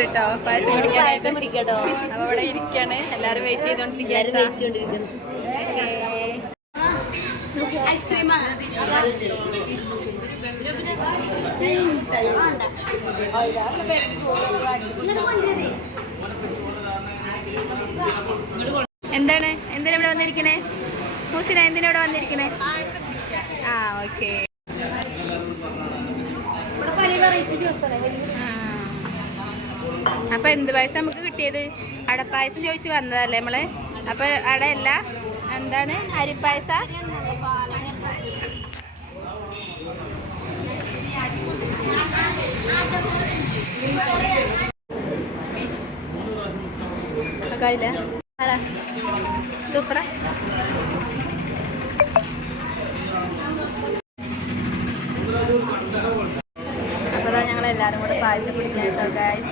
കേട്ടോ പായസം പായസം കുടിക്കട്ടോ. അപ്പൊ അവിടെ ഇരിക്കാണ്. എല്ലാരും വെയിറ്റ് ചെയ്തോണ്ടിരിക്കുകയാണ് എന്താണ്? എന്തിനാ ഇവിടെ വന്നിരിക്കണേ? മൂസിന എന്തിനാ ഇവിടെ വന്നിരിക്കണേ? ആ ഓക്കെ അപ്പൊ എന്ത് പായസം നമുക്ക് കിട്ടിയത്? അടപ്പായസം ചോദിച്ചു വന്നതല്ലേ നമ്മൾ? അപ്പൊ അടയല്ല എന്താണ്? അരിപ്പായസ? കഴിയില്ല. സൂപ്പറാ. ഞങ്ങൾ എല്ലാവരും കൂടെ പായസം കുടിക്കാൻ ഗായ്സ്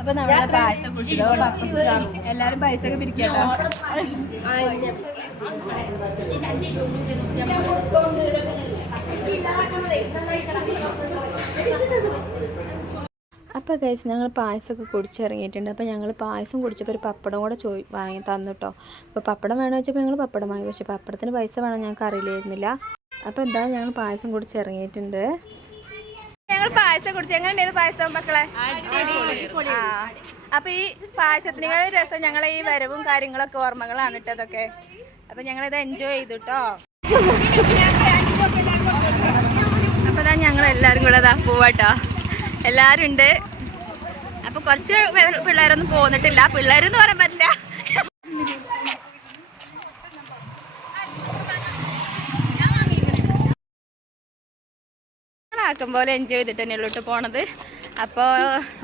അപ്പൊ പായസം എല്ലാരും പൈസ ഒക്കെ പിരിക്കട്ടോ അപ്പോൾ ഗൈസ് ഞങ്ങൾ പായസമൊക്കെ കുടിച്ചിറങ്ങിയിട്ടുണ്ട്. അപ്പോൾ ഞങ്ങൾ പായസം കുടിച്ചപ്പോൾ ഒരു പപ്പടം കൂടെ ചോയി വാങ്ങി തന്നിട്ടോ അപ്പോൾ പപ്പടം വേണമെന്ന് വെച്ചപ്പോൾ ഞങ്ങൾ പപ്പടം വാങ്ങി. പക്ഷേ പപ്പടത്തിന് പൈസ വേണം ഞങ്ങൾക്ക് അറിയില്ലായിരുന്നില്ല അപ്പോൾ എന്താ ഞങ്ങൾ പായസം കുടിച്ചിറങ്ങിയിട്ടുണ്ട്. ഞങ്ങൾ പായസം കുടിച്ചു. എങ്ങനെയുണ്ടായിരുന്നു പായസം മക്കളെ? ആ. അപ്പൊ ഈ പായസത്തിനേക്കാൾ രസം ഞങ്ങളെ ഈ വരവും കാര്യങ്ങളൊക്കെ ഓർമ്മകളാണ് കേട്ടോ അതൊക്കെ. അപ്പൊ ഇത് എൻജോയ് ചെയ്തു കേട്ടോ അപ്പൊ ഇതാ ഞങ്ങൾ എല്ലാരും കൂടെ ഇതാ പോവാട്ടോ എല്ലാരും ഉണ്ട് അപ്പൊ കുറച്ച് പിള്ളേരൊന്നും പോന്നിട്ടില്ല. പിള്ളേരെന്ന് പറയാൻ പറ്റില്ല. ആക്കും പോലെ എൻജോയ് ചെയ്തിട്ട് തന്നെ ഉള്ളിട്ട് പോണത്. അപ്പോൾ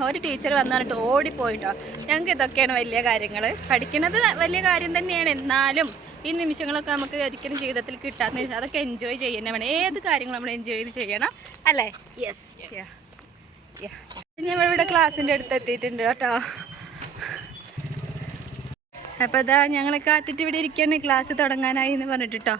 ഒരു ടീച്ചർ വന്നിട്ട് ഓടിപ്പോയിട്ടോ. ഞങ്ങൾക്ക് ഇതൊക്കെയാണ് വലിയ കാര്യങ്ങൾ പഠിക്കുന്നത് വലിയ കാര്യം തന്നെയാണ്. എന്നാലും ഈ നിമിഷങ്ങളൊക്കെ നമുക്ക് ഒരിക്കലും ജീവിതത്തിൽ കിട്ടാത്ത അതൊക്കെ എൻജോയ് ചെയ്യണം വേണം. ഏത് കാര്യങ്ങളും നമ്മൾ എൻജോയ് ചെയ്യണം. അല്ലേ? യെസ് ഞങ്ങൾ ഇവിടെ ക്ലാസ്സിന്റെ അടുത്ത് എത്തിയിട്ടുണ്ട് കേട്ടോ. അപ്പോൾ ഇതാ ഞങ്ങൾ കാത്തിട്ട് ഇവിടെ ഇരിക്കുകയാണ് ക്ലാസ് തുടങ്ങാനായി എന്ന് പറഞ്ഞിട്ട് കേട്ടോ